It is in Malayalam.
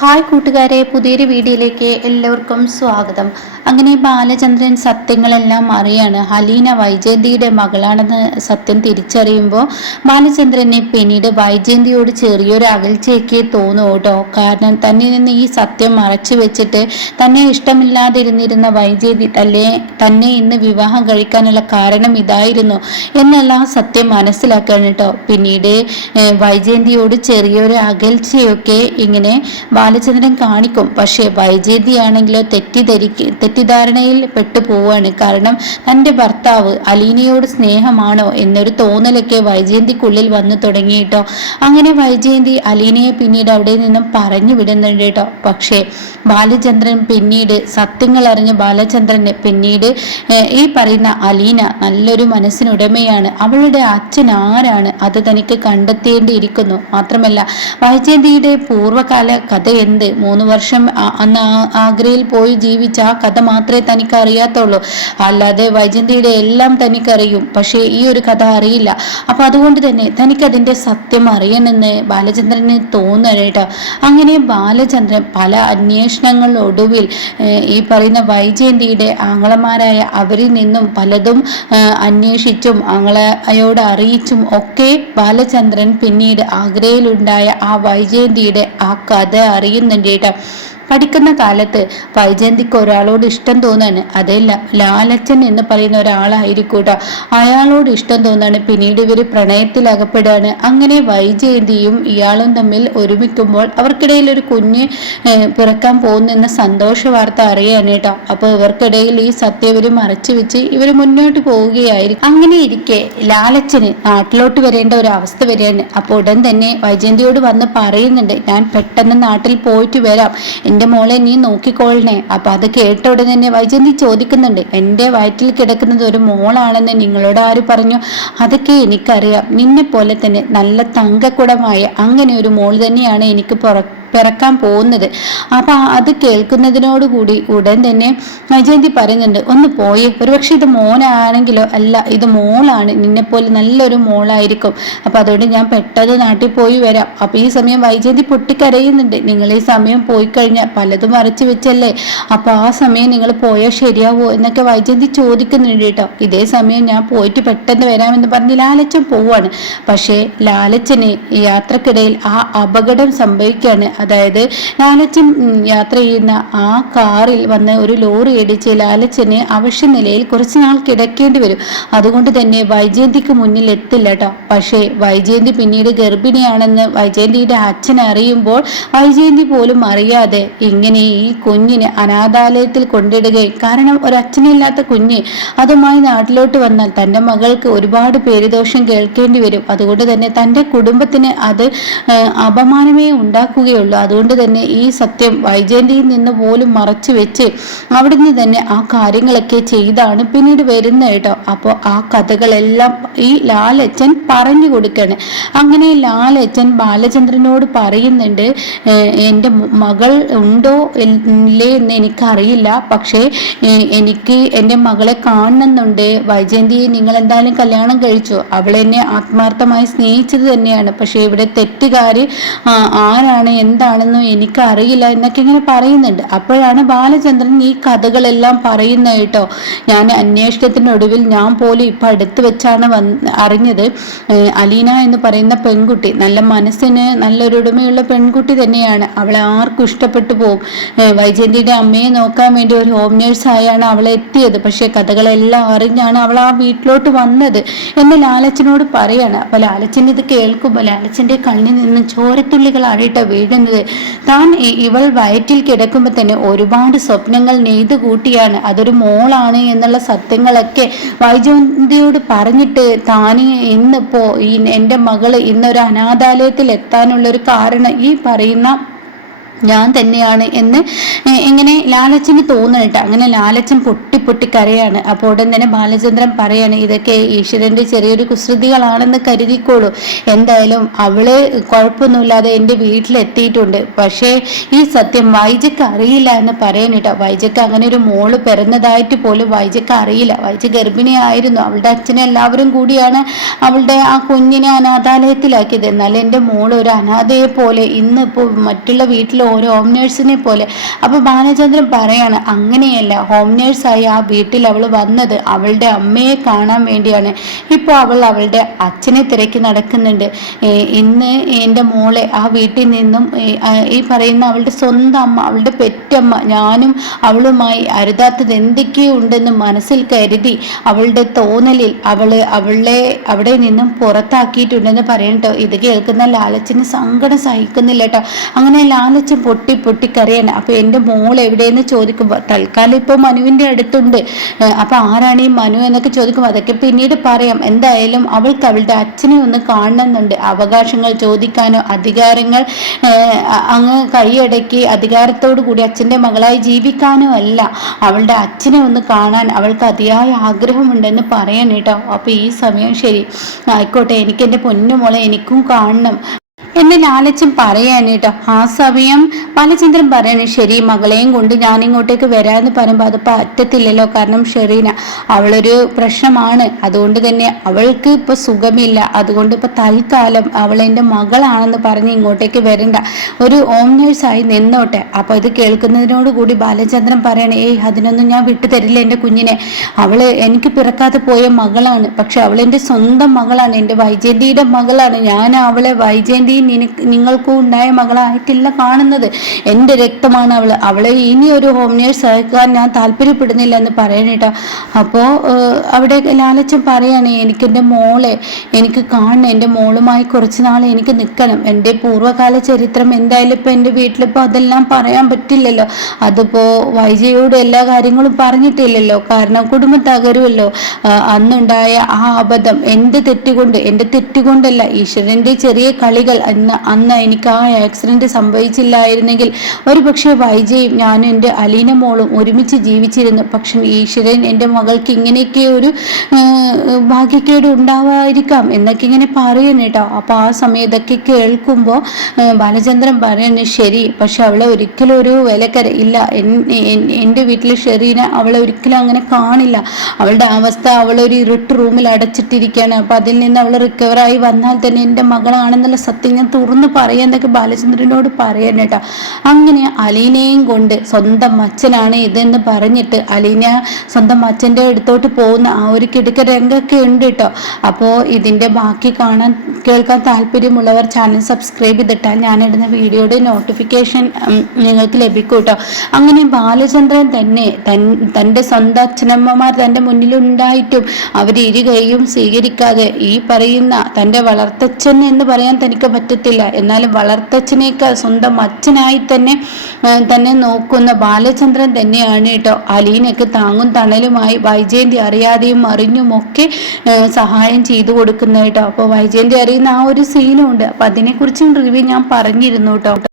ഹായ് കൂട്ടുകാരെ പുതിയൊരു വീഡിയോയിലേക്ക് എല്ലാവർക്കും സ്വാഗതം. അങ്ങനെ ബാലചന്ദ്രൻ സത്യങ്ങളെല്ലാം അറിയാണ്. ഹലീന വൈജയന്തിയുടെ മകളാണെന്ന് സത്യം തിരിച്ചറിയുമ്പോൾ ബാലചന്ദ്രനെ പിന്നീട് വൈജയന്തിയോട് ചെറിയൊരു അകൽച്ചയൊക്കെ തോന്നും കേട്ടോ. കാരണം തന്നിൽ നിന്ന് ഈ സത്യം മറച്ചു വെച്ചിട്ട് തന്നെ ഇഷ്ടമില്ലാതിരുന്നിരുന്ന വൈജയന്തി തന്നെ തന്നെ ഇന്ന് വിവാഹം കഴിക്കാനുള്ള കാരണം ഇതായിരുന്നു എന്നുള്ള സത്യം മനസ്സിലാക്കാൻ കേട്ടോ. പിന്നീട് വൈജയന്തിയോട് ചെറിയൊരു അകൽച്ചയൊക്കെ ഇങ്ങനെ ബാലചന്ദ്രൻ കാണിക്കും. പക്ഷേ വൈജയന്തിയാണെങ്കിലോ തെറ്റിദ്ധരിക്ക് തെറ്റിദ്ധാരണയിൽ പെട്ടു പോവാണ് കാരണം തന്റെ ഭർത്താവ് അലീനയോട് സ്നേഹമാണോ എന്നൊരു തോന്നലൊക്കെ വൈജയന്തിക്കുള്ളിൽ വന്നു തുടങ്ങിയിട്ടോ അങ്ങനെ വൈജയന്തി അലീനയെ പിന്നീട് അവിടെ നിന്നും പറഞ്ഞു വിടുന്നുണ്ട് കേട്ടോ. പക്ഷേ ബാലചന്ദ്രൻ പിന്നീട് സത്യങ്ങൾ അറിഞ്ഞ ബാലചന്ദ്രന് പിന്നീട് ഈ പറയുന്ന അലീന നല്ലൊരു മനസ്സിനുടമയാണ്. അവളുടെ അച്ഛൻ ആരാണ് അത് തനിക്ക് കണ്ടെത്തേണ്ടിയിരിക്കുന്നു. മാത്രമല്ല വൈജയന്തിയുടെ പൂർവകാല കഥ എന്ത് മൂന്ന് വർഷം അന്ന് ആഗ്രയിൽ പോയി ജീവിച്ച ആ കഥ മാത്രമേ തനിക്ക് അറിയാത്തുള്ളൂ അല്ലാതെ വൈജന്തിയുടെ എല്ലാം തനിക്കറിയും. പക്ഷേ ഈ ഒരു കഥ അറിയില്ല. അപ്പൊ അതുകൊണ്ട് തന്നെ തനിക്ക് അതിന്റെ സത്യം അറിയണമെന്ന് ബാലചന്ദ്രന് തോന്നണം അങ്ങനെ ബാലചന്ദ്രൻ പല അന്വേഷണങ്ങളൊടുവിൽ ഈ പറയുന്ന വൈജയന്തിയുടെ ആങ്ങളമാരായ അവരിൽ നിന്നും പലതും അന്വേഷിച്ചും ആങ്ങളയോട് അറിയിച്ചും ഒക്കെ ബാലചന്ദ്രൻ പിന്നീട് ആഗ്രയിലുണ്ടായ ആ വൈജയന്തിയുടെ ആ കഥ അറിയുന്നുണ്ട് കേട്ടോ പഠിക്കുന്ന കാലത്ത് വൈജയന്തിക്ക് ഒരാളോട് ഇഷ്ടം തോന്നാണ്. അതല്ല ലാലച്ചൻ എന്ന് പറയുന്ന ഒരാളായിരിക്കൂട്ടോ. അയാളോട് ഇഷ്ടം തോന്നാണ്. പിന്നീട് ഇവർ പ്രണയത്തിൽ അകപ്പെടുകയാണ്. അങ്ങനെ വൈജയന്തിയും ഇയാളും തമ്മിൽ ഒരുമിക്കുമ്പോൾ അവർക്കിടയിൽ ഒരു കുഞ്ഞ് പിറക്കാൻ പോകുന്നെന്ന സന്തോഷ വാർത്ത അറിയാണ് കേട്ടോ. അപ്പോൾ ഇവർക്കിടയിൽ ഈ സത്യം ഇവർ മറച്ചു വെച്ച് ഇവർ മുന്നോട്ട് പോവുകയായിരിക്കും. അങ്ങനെ ഇരിക്കെ ലാലച്ചന് നാട്ടിലോട്ട് വരേണ്ട ഒരു അവസ്ഥ വരികയാണ് അപ്പോൾ ഉടൻ തന്നെ വൈജയന്തിയോട് വന്ന് പറയുന്നുണ്ട് ഞാൻ പെട്ടെന്ന് നാട്ടിൽ പോയിട്ട് വരാം. എന്റെ മോളെ നീ നോക്കിക്കോളണേ അപ്പൊ അത് കേട്ട ഉടനെ വൈജന്തി ചോദിക്കുന്നുണ്ട് എന്റെ വയറ്റിൽ കിടക്കുന്നത് ഒരു മോളാണെന്ന് നിങ്ങളോട് ആര് പറഞ്ഞു? അതൊക്കെ എനിക്കറിയാം. നിന്നെ പോലെ തന്നെ നല്ല തങ്കക്കുടമായ അങ്ങനെ ഒരു മോൾ തന്നെയാണ് എനിക്ക് പുറ പിറക്കാൻ പോകുന്നത്. അപ്പൊ അത് കേൾക്കുന്നതിനോടുകൂടി ഉടൻ തന്നെ വൈജയന്തി പറയുന്നുണ്ട് ഒന്ന് പോയി. ഒരുപക്ഷെ ഇത് മോനാണെങ്കിലോ അല്ല ഇത് മോളാണ്. നിന്നെപ്പോലെ നല്ലൊരു മോളായിരിക്കും. അപ്പൊ അതുകൊണ്ട് ഞാൻ പെട്ടെന്ന് നാട്ടിൽ പോയി വരാം. അപ്പൊ ഈ സമയം വൈജയന്തി പൊട്ടിക്കരയുന്നുണ്ട്. നിങ്ങൾ ഈ സമയം പോയി കഴിഞ്ഞാൽ പലതും മറച്ചു വെച്ചല്ലേ? അപ്പൊ ആ സമയം നിങ്ങൾ പോയാൽ ശരിയാവോ? എന്നൊക്കെ വൈജയന്തി ചോദിക്കുന്നുണ്ട് കേട്ടോ. ഇതേ സമയം ഞാൻ പോയിട്ട് പെട്ടെന്ന് വരാമെന്ന് പറഞ്ഞ് ലാലച്ചൻ പോവാണ് പക്ഷേ ലാലച്ചന് യാത്രക്കിടയിൽ ആ അപകടം സംഭവിക്കുകയാണ്. അതായത് ലാലച്ചൻ യാത്ര ചെയ്യുന്ന ആ കാറിൽ വന്ന് ഒരു ലോറി ഇടിച്ച് ലാലച്ചന് അവശ്യ നിലയിൽ കുറച്ച് നാൾ കിടക്കേണ്ടി വരും. അതുകൊണ്ട് തന്നെ വൈജയന്തിക്ക് മുന്നിൽ എത്തില്ല കേട്ടോ പക്ഷേ വൈജയന്തി പിന്നീട് ഗർഭിണിയാണെന്ന് വൈജയന്തിയുടെ അച്ഛൻ അറിയുമ്പോൾ വൈജയന്തി പോലും അറിയാതെ ഇങ്ങനെ ഈ കുഞ്ഞിനെ അനാഥാലയത്തിൽ കൊണ്ടിടുകയും കാരണം ഒരു അച്ഛനില്ലാത്ത കുഞ്ഞ് അതുമായി നാട്ടിലോട്ട് വന്നാൽ തന്റെ മകൾക്ക് ഒരുപാട് പേരുദോഷം കേൾക്കേണ്ടി വരും. അതുകൊണ്ട് തന്നെ തന്റെ കുടുംബത്തിന് അത് അപമാനമേ ഉണ്ടാക്കുകയുള്ളൂ. ഉള്ളൂ. അതുകൊണ്ട് തന്നെ ഈ സത്യം വൈജയന്തിയിൽ നിന്ന് പോലും മറച്ചു വെച്ച് അവിടുന്ന് തന്നെ ആ കാര്യങ്ങളൊക്കെ ചെയ്താണ് പിന്നീട് വരുന്നത് കേട്ടോ. അപ്പോൾ ആ കഥകളെല്ലാം ഈ ലാലച്ചൻ പറഞ്ഞു കൊടുക്കാണ്. അങ്ങനെ ലാലച്ചൻ ബാലചന്ദ്രനോട് പറയുന്നുണ്ട് എന്റെ മകൾ ഉണ്ടോ ഇല്ലേ എന്ന് എനിക്കറിയില്ല. പക്ഷേ എനിക്ക് എന്റെ മകളെ കാണണമെന്നുണ്ട് വൈജയന്തിയെ നിങ്ങൾ എന്തായാലും കല്യാണം കഴിച്ചു? അവളെന്നെ ആത്മാർത്ഥമായി സ്നേഹിച്ചത് തന്നെയാണ്. പക്ഷേ ഇവിടെ തെറ്റുകാർ ആരാണ്? എന്താണെന്നും എനിക്കറിയില്ല എന്നൊക്കെ ഇങ്ങനെ പറയുന്നുണ്ട്. അപ്പോഴാണ് ബാലചന്ദ്രൻ ഈ കഥകളെല്ലാം പറയുന്നത് കേട്ടോ. ഞാൻ അന്വേഷണത്തിനൊടുവിൽ ഞാൻ പോലും ഇപ്പം അടുത്ത് വെച്ചാണ് വന്ന് അറിഞ്ഞത്. അലീന എന്ന് പറയുന്ന പെൺകുട്ടി. നല്ല മനസ്സിന് നല്ലൊരു ഉടമയുള്ള പെൺകുട്ടി തന്നെയാണ്. അവളെ ആർക്കും ഇഷ്ടപ്പെട്ടു പോകും. വൈജയന്തിയുടെ അമ്മയെ നോക്കാൻ വേണ്ടി ഒരു ഹോം നേഴ്സായാണ് അവളെ എത്തിയത്. പക്ഷേ കഥകളെല്ലാം അറിഞ്ഞാണ് അവൾ ആ വീട്ടിലോട്ട് വന്നത് എന്ന് ലാലച്ചനോട് പറയാണ്. അപ്പോൾ ലാലച്ചൻ ഇത് കേൾക്കുമ്പോൾ ലാലച്ചന്റെ കണ്ണിൽ നിന്ന് ചോരത്തുള്ളികളാണ് കേട്ടോ പറയുന്നത് താൻ ഇവൾ വയറ്റിൽ കിടക്കുമ്പോൾ തന്നെ ഒരുപാട് സ്വപ്നങ്ങൾ നെയ്തു കൂട്ടിയാണ്. അതൊരു മോളാണ് എന്നുള്ള സത്യങ്ങളൊക്കെ വൈജയന്തിയോട് പറഞ്ഞിട്ട് താൻ ഇന്നിപ്പോ എന്റെ മകൾ ഇന്നൊരു അനാഥാലയത്തിൽ എത്താനുള്ള ഒരു കാരണം ഈ പറയുന്ന ഞാൻ തന്നെയാണ് എന്ന് ഇങ്ങനെ ലാലച്ചന് തോന്നണിട്ട് അങ്ങനെ ലാലച്ചൻ പൊട്ടി പൊട്ടി കരയാണ്. അപ്പോൾ ഉടൻ തന്നെ ബാലചന്ദ്രൻ പറയാണ് ഇതൊക്കെ ഈശ്വരന്റെ ചെറിയൊരു കുസൃതികളാണെന്ന് കരുതിക്കോളൂ. എന്തായാലും അവൾ കുഴപ്പമൊന്നുമില്ലാതെ എന്റെ വീട്ടിലെത്തിയിട്ടുണ്ട്. പക്ഷേ ഈ സത്യം വൈജക്ക് അറിയില്ല എന്ന് പറയാനിട്ടോ വൈജക്ക് അങ്ങനെ ഒരു മോൾ പിറന്നതായിട്ട് പോലും വൈജക്ക് അറിയില്ല. വൈജ ഗർഭിണിയായിരുന്നു. അവളുടെ അച്ഛനെ എല്ലാവരും കൂടിയാണ് അവളുടെ ആ കുഞ്ഞിനെ അനാഥാലയത്തിലാക്കിയത്. എന്നാൽ എന്റെ മോൾ ഒരു അനാഥയെ പോലെ ഇന്ന് ഇപ്പോൾ മറ്റുള്ള വീട്ടിൽ ഒരു ഹോം നേഴ്സിനെ പോലെ. അപ്പോൾ ബാലചന്ദ്രൻ പറയാണ് അങ്ങനെയല്ല ഹോം നേഴ്സായി ആ വീട്ടിൽ അവൾ വന്നത് അവളുടെ അമ്മയെ കാണാൻ വേണ്ടിയാണ്. ഇപ്പോൾ അവൾ അവളുടെ അച്ഛനെ തിരക്കി നടക്കുന്നുണ്ട്. ഇന്ന് എന്റെ മോളെ ആ വീട്ടിൽ നിന്നും ഈ പറയുന്ന അവളുടെ സ്വന്തം അമ്മ അവളുടെ പെറ്റമ്മ ഞാനും അവളുമായി അരുതാത്തത് എന്തൊക്കെയോ ഉണ്ടെന്ന് മനസ്സിൽ കരുതി അവളുടെ തോന്നലിൽ അവൾ അവളെ അവിടെ നിന്നും പുറത്താക്കിയിട്ടുണ്ടെന്ന് പറയട്ടോ ഇത് കേൾക്കുന്ന ലാലച്ചിന് സങ്കടം സഹിക്കുന്നില്ല കേട്ടോ അങ്ങനെ ലാലച്ചൻ പൊട്ടി പൊട്ടി കരയാണ്. അപ്പൊ എന്റെ മോൾ എവിടെയെന്ന് ചോദിക്കുമ്പോൾ തൽക്കാലം ഇപ്പൊ മനുവിന്റെ അടുത്തുണ്ട്. അപ്പൊ ആരാണ് ഈ മനു എന്നൊക്കെ ചോദിക്കുമ്പോൾ അതൊക്കെ പിന്നീട് പറയാം. എന്തായാലും അവൾക്ക് അവളുടെ അച്ഛനെ ഒന്ന് കാണണമെന്നുണ്ട്. അവകാശങ്ങൾ ചോദിക്കാനോ അധികാരങ്ങൾ അങ്ങ് കൈയടക്കി അധികാരത്തോടു കൂടി അച്ഛന്റെ മകളായി ജീവിക്കാനോ അല്ല. അവളുടെ അച്ഛനെ ഒന്ന് കാണാൻ അവൾക്ക് അതിയായ ആഗ്രഹമുണ്ടെന്ന് പറയാൻ കേട്ടോ. അപ്പൊ ഈ സമയം ശരി. ആയിക്കോട്ടെ എനിക്ക് എന്റെ പൊന്നുമോളെ എനിക്കും കാണണം. എന്ന് ലാലച്ചൻ പറയാനേട്ടോ ആ സമയം ബാലചന്ദ്രൻ പറയാണ് ശരി മകളെയും കൊണ്ട് ഞാൻ ഇങ്ങോട്ടേക്ക് വരാമെന്ന് പറയുമ്പോൾ അത് പറ്റത്തില്ലല്ലോ. കാരണം ഷെറീന അവളൊരു പ്രശ്നമാണ്. അതുകൊണ്ട് തന്നെ അവൾക്ക് ഇപ്പൊ സുഖമില്ല. അതുകൊണ്ട് ഇപ്പൊ തൽക്കാലം അവൾ എന്റെ മകളാണെന്ന് പറഞ്ഞ് ഇങ്ങോട്ടേക്ക് വരണ്ട. ഒരു ഓം നേഴ്സായി നിന്നോട്ടെ. അപ്പൊ ഇത് കേൾക്കുന്നതിനോട് കൂടി ബാലചന്ദ്രൻ പറയാണ് ഏയ് അതിനൊന്നും ഞാൻ വിട്ടുതരില്ല എന്റെ കുഞ്ഞിനെ. അവൾ എനിക്ക് പിറക്കാതെ പോയ മകളാണ്. പക്ഷെ അവൾ എന്റെ സ്വന്തം മകളാണ്. എന്റെ വൈജയന്തിയുടെ മകളാണ്. ഞാൻ അവളെ വൈജയന്തി നിങ്ങൾക്കും ഉണ്ടായ മകളായിട്ടില്ല കാണുന്നത്. എന്റെ രക്തമാണ് അവൾ അവളെ ഇനി ഒരു ഹോം നേഴ്സ് അയക്കാൻ ഞാൻ താല്പര്യപ്പെടുന്നില്ല എന്ന് പറയണേട്ടാ അപ്പോൾ അവിടെ ലാലച്ചൻ പറയാണ് എനിക്കെന്റെ മോളെ എനിക്ക് കാണണം. എന്റെ മോളുമായി കുറച്ച് നാൾ എനിക്ക് നിൽക്കണം. എന്റെ പൂർവകാല ചരിത്രം എന്തായാലും ഇപ്പം എന്റെ വീട്ടിലിപ്പോൾ അതെല്ലാം പറയാൻ പറ്റില്ലല്ലോ. അതിപ്പോൾ വൈജയോട് എല്ലാ കാര്യങ്ങളും പറഞ്ഞിട്ടില്ലല്ലോ. കാരണം കുടുംബം തകരുമല്ലോ. അന്നുണ്ടായ ആ അബദ്ധം. എന്റെ തെറ്റുകൊണ്ട് എന്റെ തെറ്റുകൊണ്ടല്ല ഈശ്വരന്റെ ചെറിയ കളികൾ അന്ന് അന്ന് എനിക്ക് ആ ആക്സിഡന്റ് സംഭവിച്ചില്ലായിരുന്നെങ്കിൽ. ഒരു പക്ഷേ വൈജയും ഞാനും എന്റെ അലീന മോളും ഒരുമിച്ച് ജീവിച്ചിരുന്നു. പക്ഷെ ഈശ്വരൻ എന്റെ മകൾക്ക് ഇങ്ങനെയൊക്കെ ഒരു ഭാഗ്യക്കേട് ഉണ്ടാവാതിരിക്കാം എന്നൊക്കെ ഇങ്ങനെ പറയുന്നു കേട്ടോ. അപ്പോൾ ആ സമയത്തൊക്കെ കേൾക്കുമ്പോൾ ബാലചന്ദ്രൻ പറയുന്നത് ശരി പക്ഷെ അവളെ ഒരിക്കലും ഒരു വിലക്കര ഇല്ല എന്റെ വീട്ടിലെ ഷെറീനെ അവളെ ഒരിക്കലും അങ്ങനെ കാണില്ല. അവളുടെ അവസ്ഥ അവളൊരു ഇരുട്ട് റൂമിൽ അടച്ചിട്ടിരിക്കുകയാണ്. അപ്പോൾ അതിൽ നിന്ന് അവൾ റിക്കവറായി വന്നാൽ തന്നെ എന്റെ മകളാണെന്നുള്ള സത്യം ഞാൻ തുറന്ന് പറയാന്നൊക്കെ ബാലചന്ദ്രനോട് പറയാൻ കേട്ടോ. അങ്ങനെ അലീനയും കൊണ്ട് സ്വന്തം അച്ഛനാണ് ഇതെന്ന് പറഞ്ഞിട്ട് അലീന സ്വന്തം അച്ഛന്റെ അടുത്തോട്ട് പോകുന്ന ആ ഒരു കിടുക്ക രംഗമൊക്കെ ഉണ്ട് കേട്ടോ. അപ്പോൾ ഇതിന്റെ ബാക്കി കാണാൻ കേൾക്കാൻ താല്പര്യമുള്ളവർ ചാനൽ സബ്സ്ക്രൈബ് ചെയ്തിട്ടാൽ ഞാനിടുന്ന വീഡിയോയുടെ നോട്ടിഫിക്കേഷൻ നിങ്ങൾക്ക് ലഭിക്കും കേട്ടോ. അങ്ങനെ ബാലചന്ദ്രൻ തന്നെ തന്റെ സ്വന്തം അച്ഛനമ്മമാർ തന്റെ മുന്നിലുണ്ടായിട്ടും അവർ സ്വീകരിക്കാതെ ഈ പറയുന്ന തന്റെ വളർത്തച്ഛൻ എന്ന് പറയാൻ തനിക്ക് പറ്റത്തില്ല. എന്നാലും വളർത്തച്ഛനേക്കാൾ സ്വന്തം അച്ഛനായി തന്നെ തന്നെ നോക്കുന്ന ബാലചന്ദ്രൻ തന്നെയാണ് കേട്ടോ. അലീനയ്ക്ക് താങ്ങും തണലുമായി വൈജയന്തി അറിയാതെയും അറിഞ്ഞുമൊക്കെ സഹായം ചെയ്തു കൊടുക്കുന്നത് കേട്ടോ. അപ്പോൾ വൈജയന്തി അറിയുന്ന ആ ഒരു സീനുണ്ട് അപ്പം അതിനെക്കുറിച്ചും റിവ്യൂ ഞാൻ പറഞ്ഞിരുന്നു കേട്ടോ.